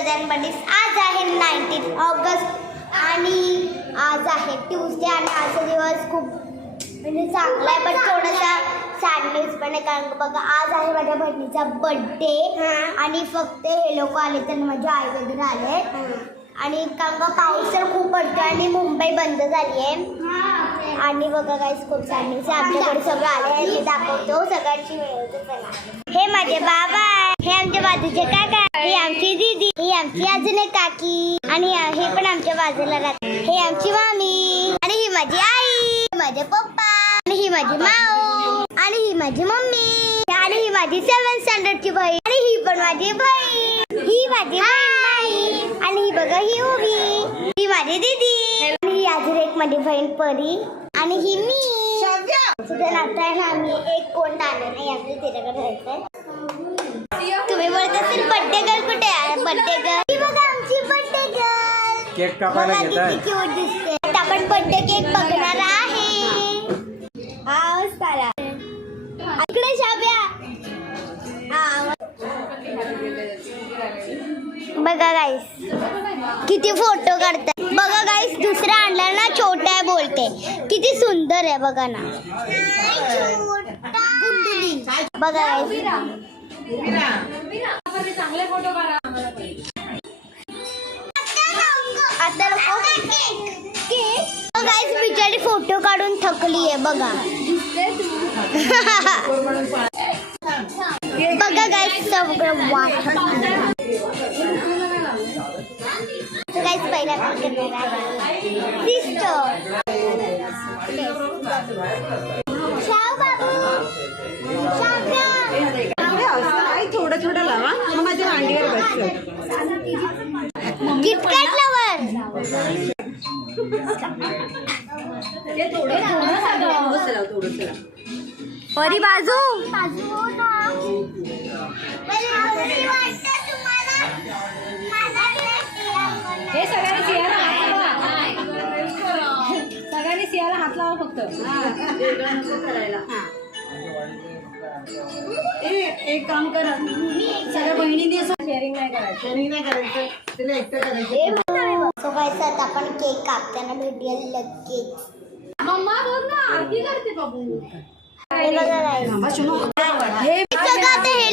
2022. आज आहे 19 ऑगस्ट आणि आज आहे ट्यूजडे आणि आजचा दिवस खूप म्हणजे चांगला आहे, पण थोडासा सॅड न्यूज पण आहे. कारण बघा आज आहे माझ्या बहिणीचा बर्थडे आणि फक्त हे लोक आले तर माझे आई वगैरे आले आणि कारण का पाऊस तर खूप पडतो आणि मुंबई बंद झाली आहे. आणि बघा काहीच खूप सॅड न्यूज आहे. आमच्याकडे सगळं आले आहे, मी दाखवतो सगळ्यांची वेळ. हे माझे बाबा, हे आमच्या बाजूचे काका, हे आमची दीदी, ही आमची अजून एक काकी आणि हे पण आमच्या बाजूला राहते. हे आमची मामी आणि ही माझी आई, माझे पप्पा आणि ही माझी माऊ आणि ही माझी मम्मी आणि ही माझी 7th स्टँडर्डची बहीण आणि ही पण माझी बहीण, ही माझी बहीण आणि ही बघा ही उभी, ही माझी दीदी आणि ही अजून एक माझी बहीण परी आणि ही मी. तुझं नातं आहे ना, आम्ही एक कोण आलं नाही, आपल्या तिच्याकडे राहायचंय. तुम्ही बोलत असेल बर्थडे गर्ल कुठे आहे? बर्थडे गर्ल बघा, आमची बर्थडे गर्ल केक कापायला घेताय. क्यूट दिसते. आपण बर्थडे केक बघणार आहे. हा सारा इकडे शाब्या. बघा गाईस किती फोटो काढतात. बघा गाईस दुसरा आणला ना, छोटा आहे बोलते, किती सुंदर आहे बघा ना. बघा गाईस गाईस बिचारी फोटो काढून थकली आहे बघा. बघा गाईस सगळं वाट गाईस पहिला थोडं थोडं लावा, मग माझ्या मांडीवर बसतो. किटकॅट लवर परी बाजू हे सगळ्यांनी सियाला हात लावा फक्त. एक काम करा, सगळ्या बहिणींनी शेअरिंग नाही करायचं. तिला एकटं करायचं. सो गाईस आता आपण केक कापताना भेटूया लगेच. मम्मा बोल ना, आरती करते बाबू. हे बघा गाईस हे सगळं आता हे